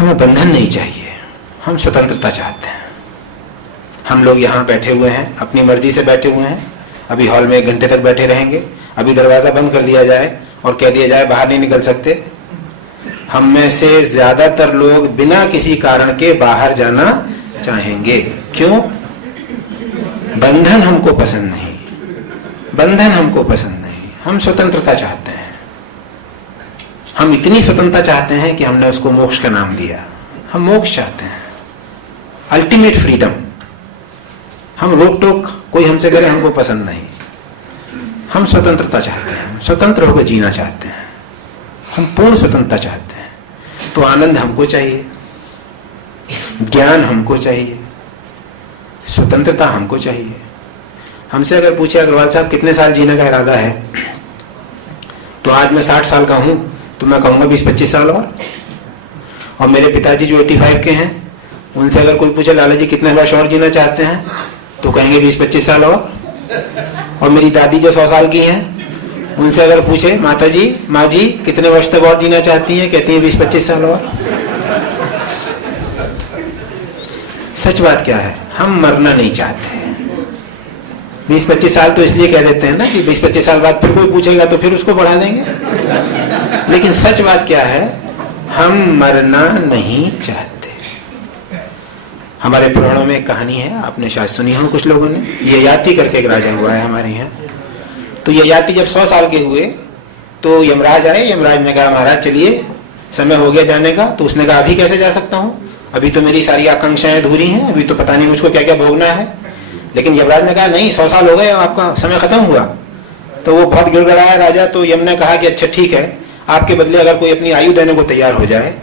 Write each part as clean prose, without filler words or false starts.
हमें बंधन नहीं चाहिए, हम स्वतंत्रता चाहते हैं। हम लोग यहाँ बैठे हुए हैं, अपनी मर्जी से बैठे हुए हैं। अभी हॉल में 1 घंटे तक बैठे रहेंगे, अभी दरवाज़ा बंद कर दिया जाए और कह दिया जाए बाहर नहीं निकल सकते। हम में से ज़्यादातर लोग बिना किसी कारण के बाहर जाना चाहेंगे। क्यों? बंधन हमको पसंद नहीं, बंधन हमको पसंद नहीं। हम स्वतंत्रता चाहते हैं। हम इतनी स्वतंत्रता चाहते हैं कि हमने उसको मोक्ष का नाम दिया। हम मोक्ष चाहते हैं, अल्टीमेट फ्रीडम। हम रोक टोक कोई हमसे करे हमको पसंद नहीं। हम स्वतंत्रता चाहते हैं, स्वतंत्र होकर जीना चाहते हैं। हम पूर्ण स्वतंत्रता चाहते हैं। तो आनंद हमको चाहिए, ज्ञान हमको चाहिए, स्वतंत्रता हमको चाहिए। हमसे अगर पूछे अग्रवाल साहब कितने साल जीने का इरादा है, तो आज मैं 60 साल का हूं, तो मैं कहूंगा 20-25 साल और मेरे पिताजी जो 85 के हैं, उनसे अगर कोई पूछे लाला जी कितने वर्ष और जीना चाहते हैं, तो कहेंगे 20-25 साल और मेरी दादी जो 100 साल की हैं, उनसे अगर पूछे माँ जी कितने वर्ष तक और जीना चाहती हैं, कहती हैं 20-25 साल और। सच बात क्या है? हम मरना नहीं चाहते। 20-25 साल तो इसलिए कह देते हैं ना कि 20-25 साल बाद फिर कोई पूछेगा तो फिर उसको बढ़ा देंगे। लेकिन सच बात क्या है? हम मरना नहीं चाहते। हमारे पुराणों में एक कहानी है, आपने शायद सुनी हो कुछ लोगों ने। ययाति करके एक राजा हुआ है हमारे यहाँ। तो ययाति जब 100 साल के हुए तो यमराज आए। यमराज ने कहा महाराज चलिए, समय हो गया जाने का। तो उसने कहा अभी कैसे जा सकता हूँ, अभी तो मेरी सारी आकांक्षाएं अधूरी हैं, अभी तो पता नहीं मुझको क्या क्या भोगना है। लेकिन यमराज ने कहा नहीं, 100 साल हो गए, आपका समय खत्म हुआ। तो वो बहुत गिड़गिड़ाया राजा। तो यम ने कहा कि अच्छा ठीक है, आपके बदले अगर कोई अपनी आयु देने को तैयार हो जाए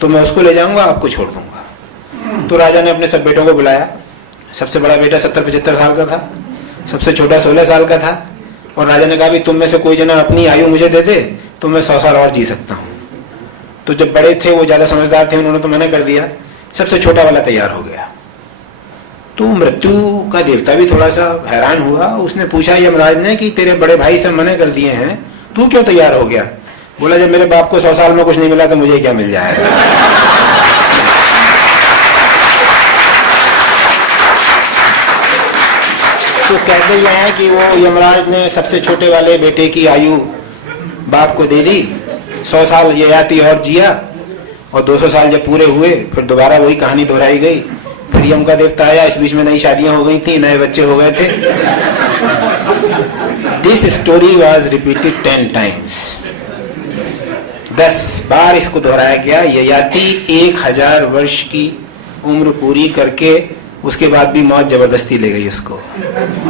तो मैं उसको ले जाऊंगा, आपको छोड़ दूंगा। तो राजा ने अपने सब बेटों को बुलाया। सबसे बड़ा बेटा 70-75 साल का था, सबसे छोटा 16 साल का था। और राजा ने कहा भी तुम में से कोई जना अपनी आयु मुझे दे दे तो मैं 100 साल और जी सकता हूँ। तो जब बड़े थे, वो ज़्यादा समझदार थे, उन्होंने तो मना कर दिया। सबसे छोटा वाला तैयार हो गया। तो मृत्यु का देवता भी थोड़ा सा हैरान हुआ। उसने पूछा यमराज ने कि तेरे बड़े भाई सब मना कर दिए हैं, तू क्यों तैयार हो गया? बोला जब मेरे बाप को 100 साल में कुछ नहीं मिला तो मुझे क्या मिल जाएगा। तो कहते ये हैं कि वो यमराज ने सबसे छोटे वाले बेटे की आयु बाप को दे दी। 100 साल ययाति और जिया, और 200 साल जब पूरे हुए फिर दोबारा वही कहानी दोहराई गई। फिर यम का देवता आया, इस बीच में नई शादियां हो गई थी, नए बच्चे हो गए थे। This story was repeated 10 times. 10 बार इसको दोहराया गया। ययाति 1000 वर्ष की उम्र पूरी करके उसके बाद भी मौत जबरदस्ती ले गई इसको।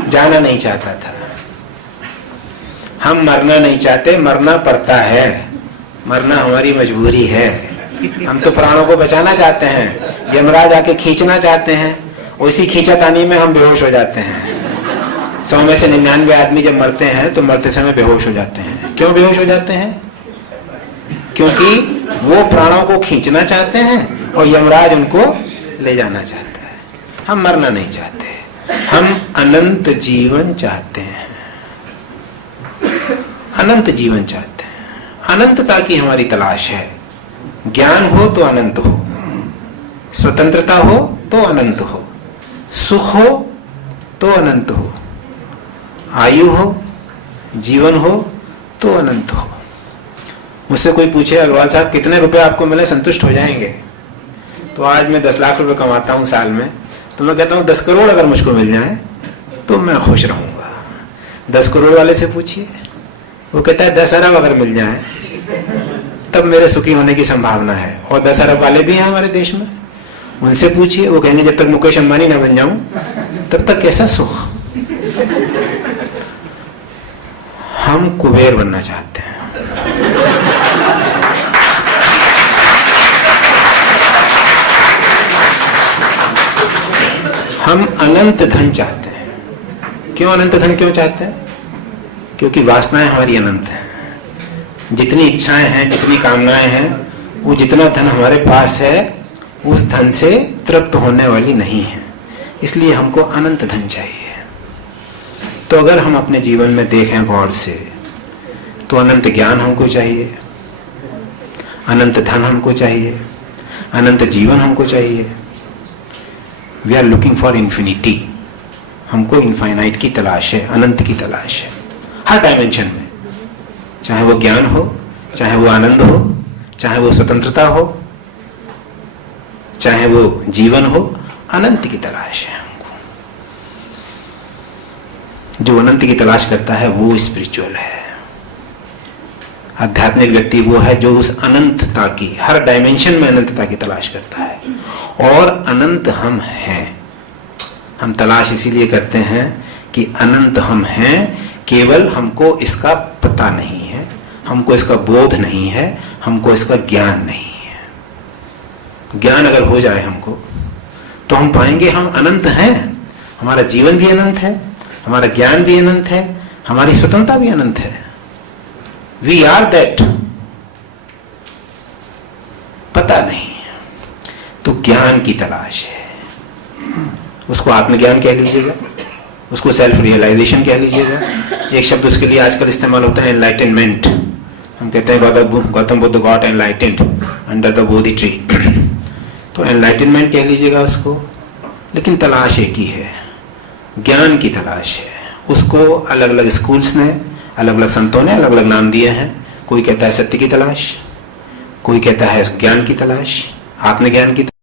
जाना नहीं चाहता था। हम मरना नहीं चाहते, मरना पड़ता है। मरना हमारी मजबूरी है। हम तो प्राणों को बचाना चाहते हैं, यमराज आके खींचना चाहते हैं। उसी खींचातानी में हम बेहोश हो जाते हैं। 100 में से 99 आदमी जब मरते हैं तो मरते समय बेहोश हो जाते हैं। क्यों बेहोश हो जाते हैं? क्योंकि वो प्राणों को खींचना चाहते हैं और यमराज उनको ले जाना चाहते हैं। हम मरना नहीं चाहते, हम अनंत जीवन चाहते हैं। अनंत जीवन चाहते हैं। अनंतता की हमारी तलाश है। ज्ञान हो तो अनंत हो, स्वतंत्रता हो तो अनंत हो, सुख हो तो अनंत हो, आयु हो, जीवन हो तो अनंत हो। मुझसे कोई पूछे अग्रवाल साहब कितने रुपए आपको मिले संतुष्ट हो जाएंगे? तो आज मैं 10 लाख रुपए कमाता हूँ साल में, तो मैं कहता हूँ 10 करोड़ अगर मुझको मिल जाए तो मैं खुश रहूंगा। 10 करोड़ वाले से पूछिए, वो कहता है 10 अरब अगर मिल जाए तब मेरे सुखी होने की संभावना है। और 10 अरब वाले भी हैं हमारे देश में, उनसे पूछिए, वो कहेंगे जब तक मुकेश अंबानी ना बन जाऊं तब तक कैसा सुख। हम कुबेर बनना चाहते हैं। हम अनंत धन चाहते हैं। क्यों अनंत धन क्यों चाहते हैं? क्योंकि वासनाएं हमारी अनंत हैं। जितनी इच्छाएं हैं, जितनी कामनाएं हैं, वो जितना धन हमारे पास है उस धन से तृप्त होने वाली नहीं है। इसलिए हमको अनंत धन चाहिए। तो अगर हम अपने जीवन में देखें गौर से तो अनंत ज्ञान हमको चाहिए, अनंत धन हमको चाहिए, अनंत जीवन हमको चाहिए। We are looking for infinity, हमको इनफाइनाइट की तलाश है, अनंत की तलाश है हर डायमेंशन में, चाहे वो ज्ञान हो, चाहे वो आनंद हो, चाहे वो स्वतंत्रता हो, चाहे वो जीवन हो, अनंत की तलाश है हमको। जो अनंत की तलाश करता है वो स्पिरिचुअल है। आध्यात्मिक व्यक्ति वो है जो उस अनंतता की, हर डायमेंशन में अनंतता की तलाश करता है। और अनंत हम हैं। हम तलाश इसीलिए करते हैं कि अनंत हम हैं, केवल हमको इसका पता नहीं है, हमको इसका बोध नहीं है, हमको इसका ज्ञान नहीं है। ज्ञान अगर हो जाए हमको तो हम पाएंगे हम अनंत हैं। हमारा जीवन भी अनंत है, हमारा ज्ञान भी अनंत है, हमारी स्वतंत्रता भी अनंत है। We are that. पता नहीं तो ज्ञान की तलाश है। उसको आत्मज्ञान कह लीजिएगा, उसको सेल्फ रियलाइजेशन कह लीजिएगा। एक शब्द उसके लिए आजकल इस्तेमाल होता है एनलाइटनमेंट। हम कहते हैं Gautam Buddha got enlightened under the Bodhi tree. तो एनलाइटनमेंट कह लीजिएगा उसको, लेकिन तलाश एक ही है, ज्ञान की तलाश है। उसको अलग अलग स्कूल्स ने, अलग अलग संतों ने अलग अलग नाम दिए हैं। कोई कहता है सत्य की तलाश, कोई कहता है ज्ञान की तलाश, आत्मज्ञान की